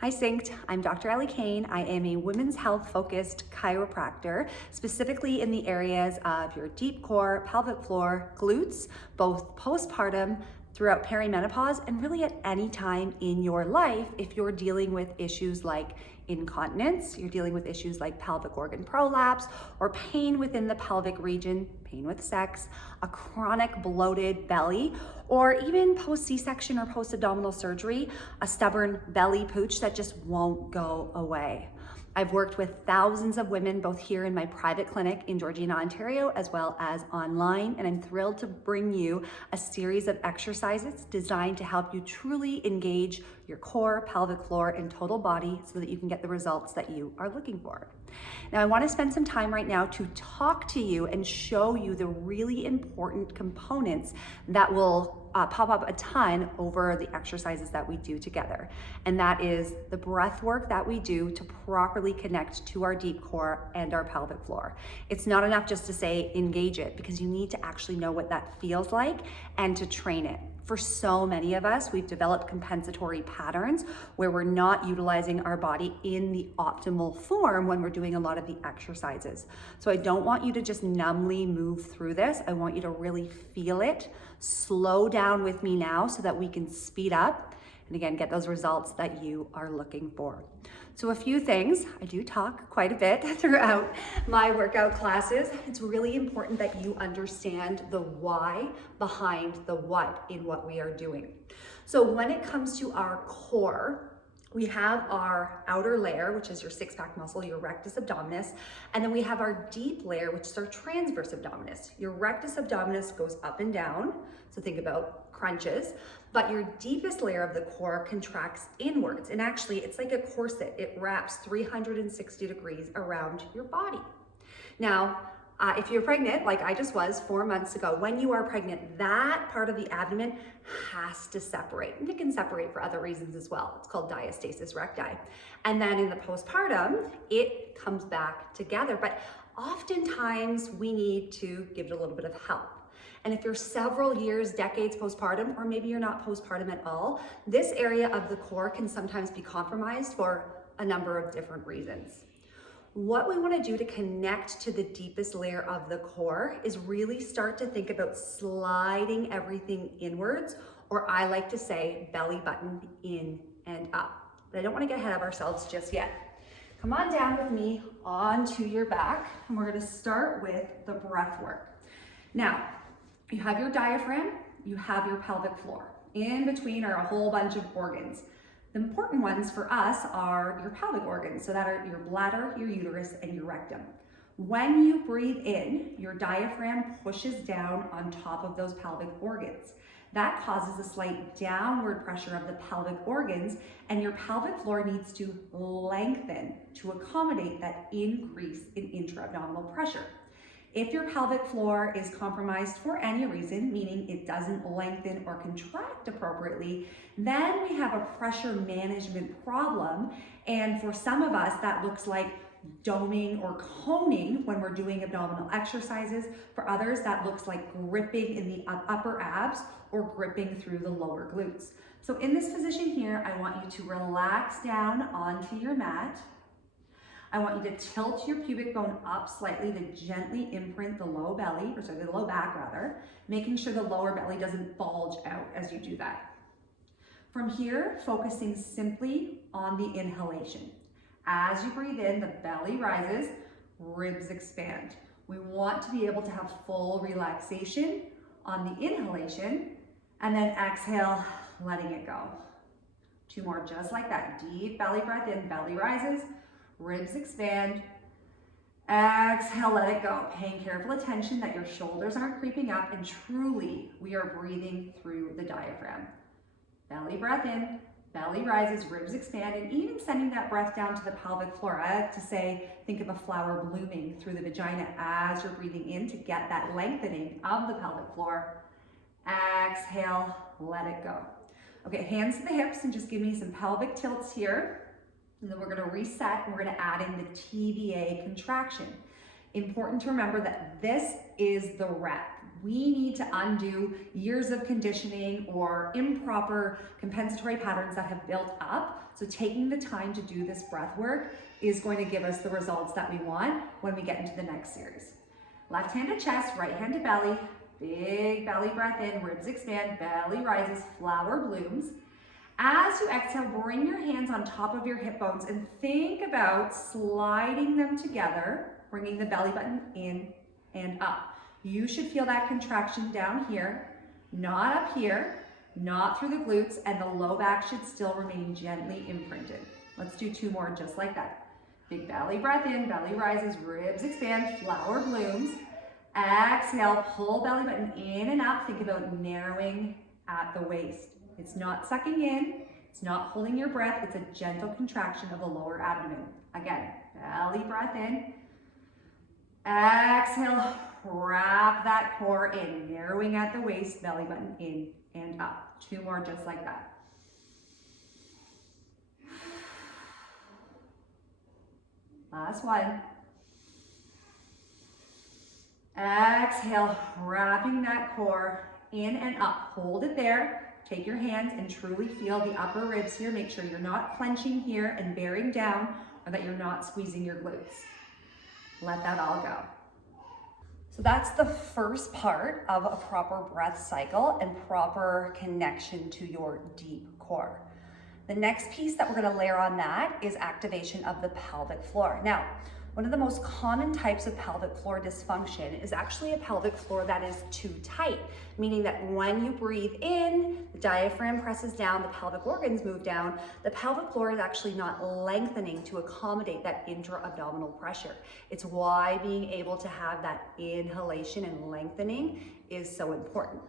Hi Synced, I'm Dr. Ellie Kane. I am a women's health focused chiropractor, specifically in the areas of your deep core, pelvic floor, glutes, both postpartum, throughout perimenopause, and really at any time in your life if you're dealing with issues like incontinence, you're dealing with issues like pelvic organ prolapse, or pain within the pelvic region, pain with sex, a chronic bloated belly, or even post C-section or post-abdominal surgery, a stubborn belly pooch that just won't go away. I've worked with thousands of women, both here in my private clinic in Georgina, Ontario, as well as online, and I'm thrilled to bring you a series of exercises designed to help you truly engage your core, pelvic floor, and total body so that you can get the results that you are looking for. Now, I want to spend some time right now to talk to you and show you the really important components that will pop up a ton over the exercises that we do together. And that is the breath work that we do to properly connect to our deep core and our pelvic floor. It's not enough just to say engage it, because you need to actually know what that feels like and to train it. For so many of us, we've developed compensatory patterns where we're not utilizing our body in the optimal form when we're doing a lot of the exercises. So I don't want you to just numbly move through this. I want you to really feel it. Slow down with me now so that we can speed up and again, get those results that you are looking for. So a few things, I do talk quite a bit throughout my workout classes. It's really important that you understand the why behind the what in what we are doing. So when it comes to our core, we have our outer layer, which is your six-pack muscle, your rectus abdominis, and then we have our deep layer, which is our transverse abdominis. Your rectus abdominis goes up and down, so think about crunches, but your deepest layer of the core contracts inwards, and actually it's like a corset. It wraps 360 degrees around your body. Now, if you're pregnant, like I just was 4 months ago, when you are pregnant, that part of the abdomen has to separate. And it can separate for other reasons as well. It's called diastasis recti. And then in the postpartum, it comes back together. But oftentimes we need to give it a little bit of help. And if you're several years, decades postpartum, or maybe you're not postpartum at all, this area of the core can sometimes be compromised for a number of different reasons. What we want to do to connect to the deepest layer of the core is really start to think about sliding everything inwards, or I like to say belly button in and up. But I don't want to get ahead of ourselves just yet. Come on down with me onto your back, and we're going to start with the breath work. Now, you have your diaphragm, you have your pelvic floor. In between are a whole bunch of organs. The important ones for us are your pelvic organs, so that are your bladder, your uterus, and your rectum. When you breathe in, your diaphragm pushes down on top of those pelvic organs. That causes a slight downward pressure of the pelvic organs, and your pelvic floor needs to lengthen to accommodate that increase in intra-abdominal pressure. If your pelvic floor is compromised for any reason, meaning it doesn't lengthen or contract appropriately, then we have a pressure management problem. And for some of us, that looks like doming or coning when we're doing abdominal exercises. For others, that looks like gripping in the upper abs or gripping through the lower glutes. So in this position here, I want you to relax down onto your mat. I want you to tilt your pubic bone up slightly to gently imprint the low belly, or sorry, the low back rather, making sure the lower belly doesn't bulge out as you do that. From here, focusing simply on the inhalation. As you breathe in, the belly rises, ribs expand. We want to be able to have full relaxation on the inhalation, and then exhale, letting it go. 2 more just like that. Deep belly breath in, belly rises, ribs expand. Exhale, let it go. Paying careful attention that your shoulders aren't creeping up, and truly we are breathing through the diaphragm. Belly breath in, belly rises, ribs expand, and even sending that breath down to the pelvic floor. I like to say, think of a flower blooming through the vagina as you're breathing in to get that lengthening of the pelvic floor. Exhale, let it go. Okay, hands to the hips and just give me some pelvic tilts here. And then we're going to reset and we're going to add in the TVA contraction. Important to remember that this is the rep. We need to undo years of conditioning or improper compensatory patterns that have built up. So taking the time to do this breath work is going to give us the results that we want when we get into the next series. Left hand to chest, right hand to belly. Big belly breath in, ribs expand, belly rises, flower blooms. As you exhale, bring your hands on top of your hip bones and think about sliding them together, bringing the belly button in and up. You should feel that contraction down here, not up here, not through the glutes, and the low back should still remain gently imprinted. Let's do 2 more just like that. Big belly breath in, belly rises, ribs expand, flower blooms. Exhale, pull belly button in and up. Think about narrowing at the waist. It's not sucking in, it's not holding your breath, it's a gentle contraction of the lower abdomen. Again, belly breath in. Exhale, wrap that core in, narrowing at the waist, belly button in and up. 2 more just like that. Last one. Exhale, wrapping that core in and up. Hold it there. Take your hands and truly feel the upper ribs here. Make sure you're not clenching here and bearing down, or that you're not squeezing your glutes. Let that all go. So that's the first part of a proper breath cycle and proper connection to your deep core. The next piece that we're going to layer on that is activation of the pelvic floor. Now, one of the most common types of pelvic floor dysfunction is actually a pelvic floor that is too tight, meaning that when you breathe in, the diaphragm presses down, the pelvic organs move down, the pelvic floor is actually not lengthening to accommodate that intra-abdominal pressure. It's why being able to have that inhalation and lengthening is so important.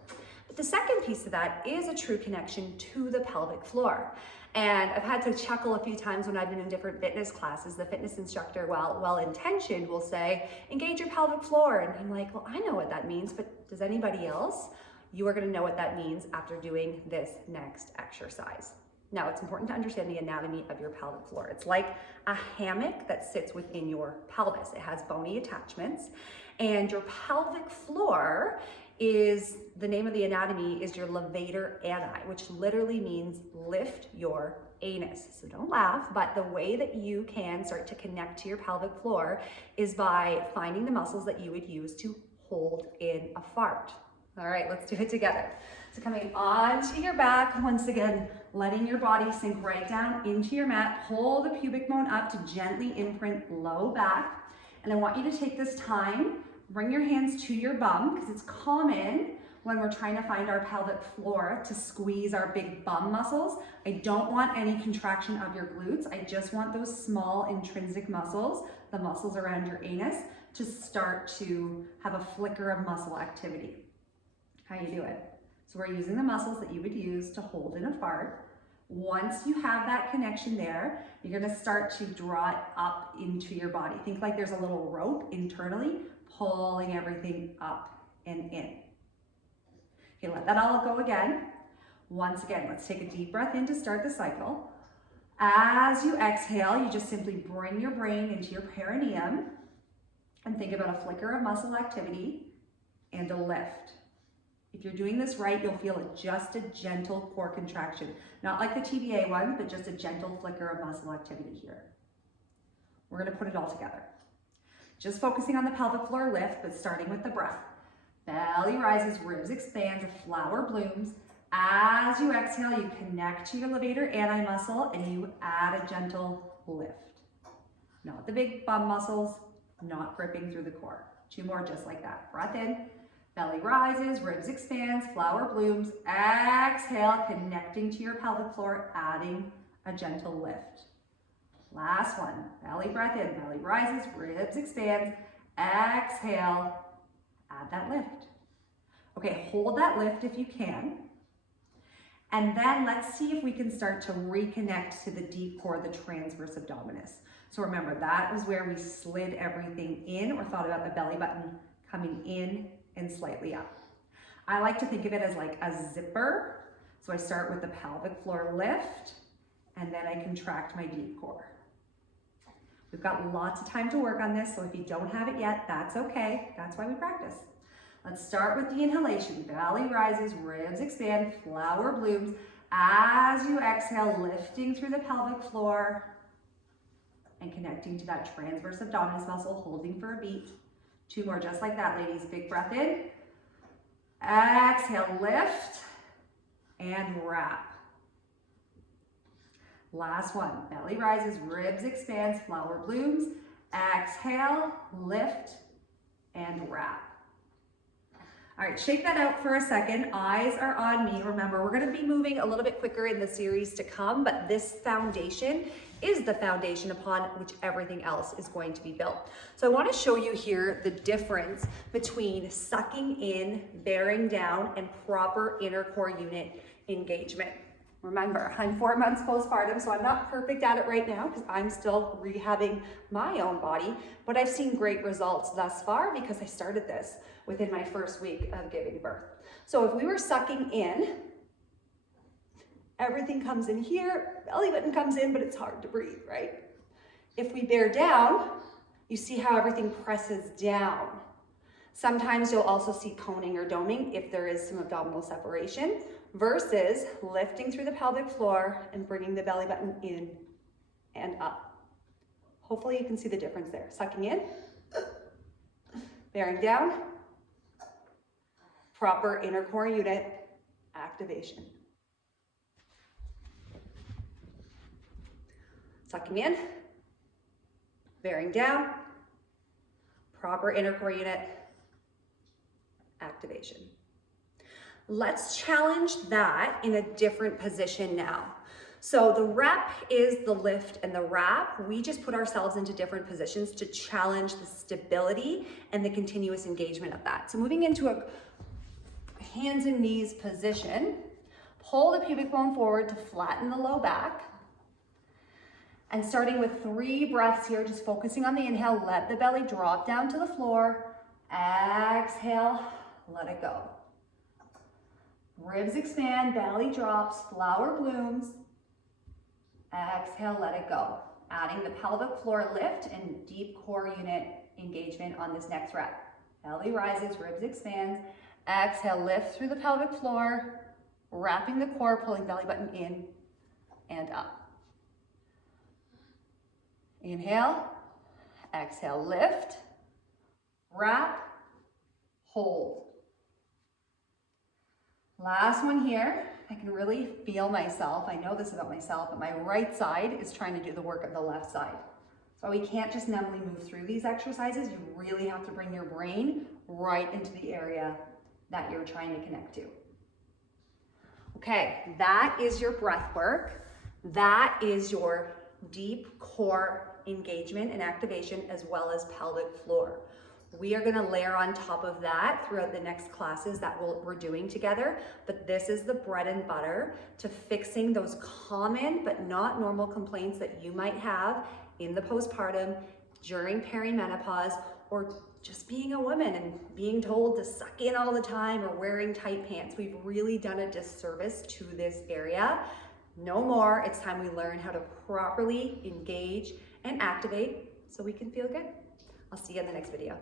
But the second piece of that is a true connection to the pelvic floor. And I've had to chuckle a few times when I've been in different fitness classes. The fitness instructor, while well-intentioned, will say, engage your pelvic floor. And I'm like, well, I know what that means, but does anybody else? You are gonna know what that means after doing this next exercise. Now, it's important to understand the anatomy of your pelvic floor. It's like a hammock that sits within your pelvis. It has bony attachments, and your pelvic floor is, the name of the anatomy is your levator ani, which literally means lift your anus. So don't laugh, but the way that you can start to connect to your pelvic floor is by finding the muscles that you would use to hold in a fart. All right, let's do it together. So coming onto your back, once again, letting your body sink right down into your mat, pull the pubic bone up to gently imprint low back. And I want you to take this time, bring your hands to your bum, because it's common when we're trying to find our pelvic floor to squeeze our big bum muscles. I don't want any contraction of your glutes. I just want those small intrinsic muscles, the muscles around your anus, to start to have a flicker of muscle activity. How you do it? So we're using the muscles that you would use to hold in a fart. Once you have that connection there, you're gonna start to draw it up into your body. Think like there's a little rope internally pulling everything up and in. Okay, let that all go again. Once again, let's take a deep breath in to start the cycle. As you exhale, you just simply bring your brain into your perineum and think about a flicker of muscle activity and a lift. If you're doing this right, you'll feel just a gentle core contraction. Not like the TBA one, but just a gentle flicker of muscle activity here. We're gonna put it all together. Just focusing on the pelvic floor lift, but starting with the breath. Belly rises, ribs expands, a flower blooms. As you exhale, you connect to your levator ani muscle and you add a gentle lift. Not the big bum muscles, not gripping through the core. 2 more just like that. Breath in, belly rises, ribs expands, flower blooms. Exhale, connecting to your pelvic floor, adding a gentle lift. Last one, belly breath in, belly rises, ribs expands. Exhale, add that lift. Okay, hold that lift if you can. And then let's see if we can start to reconnect to the deep core, the transverse abdominis. So remember, that was where we slid everything in or thought about the belly button coming in and slightly up. I like to think of it as like a zipper. So I start with the pelvic floor lift and then I contract my deep core. We've got lots of time to work on this, so if you don't have it yet, that's okay. That's why we practice. Let's start with the inhalation. Belly rises, ribs expand, flower blooms. As you exhale, lifting through the pelvic floor and connecting to that transverse abdominis muscle, holding for a beat. 2 more just like that, ladies. Big breath in. Exhale, lift and wrap. Last one. Belly rises, ribs expands, flower blooms. Exhale, lift and wrap. All right, shake that out for a second. Eyes are on me. Remember, we're gonna be moving a little bit quicker in the series to come, but this foundation is the foundation upon which everything else is going to be built. So I wanna show you here the difference between sucking in, bearing down, and proper inner core unit engagement. Remember, I'm 4 months postpartum, so I'm not perfect at it right now because I'm still rehabbing my own body, but I've seen great results thus far because I started this within my first week of giving birth. So if we were sucking in, everything comes in here, belly button comes in, but it's hard to breathe, right? If we bear down, you see how everything presses down. Sometimes you'll also see coning or doming if there is some abdominal separation, versus lifting through the pelvic floor and bringing the belly button in and up. Hopefully you can see the difference there. Sucking in, bearing down, proper inner core unit activation. Sucking in, bearing down, proper inner core unit activation. Let's challenge that in a different position now. So the rep is the lift and the wrap. We just put ourselves into different positions to challenge the stability and the continuous engagement of that. So moving into a hands and knees position, pull the pubic bone forward to flatten the low back. And starting with 3 breaths here, just focusing on the inhale, let the belly drop down to the floor. Exhale, let it go. Ribs expand, belly drops, flower blooms. Exhale, let it go. Adding the pelvic floor lift and deep core unit engagement on this next rep. Belly rises, ribs expands. Exhale, lift through the pelvic floor, wrapping the core, pulling belly button in and up. Inhale, exhale, lift, wrap, hold. Last one here. I can really feel myself. I know this about myself, but my right side is trying to do the work of the left side. So we can't just numbly move through these exercises. You really have to bring your brain right into the area that you're trying to connect to. Okay, that is your breath work. That is your deep core engagement and activation, as well as pelvic floor. We are gonna layer on top of that throughout the next classes that we're doing together, but this is the bread and butter to fixing those common but not normal complaints that you might have in the postpartum, during perimenopause, or just being a woman and being told to suck in all the time or wearing tight pants. We've really done a disservice to this area. No more. It's time we learn how to properly engage and activate so we can feel good. I'll see you in the next video.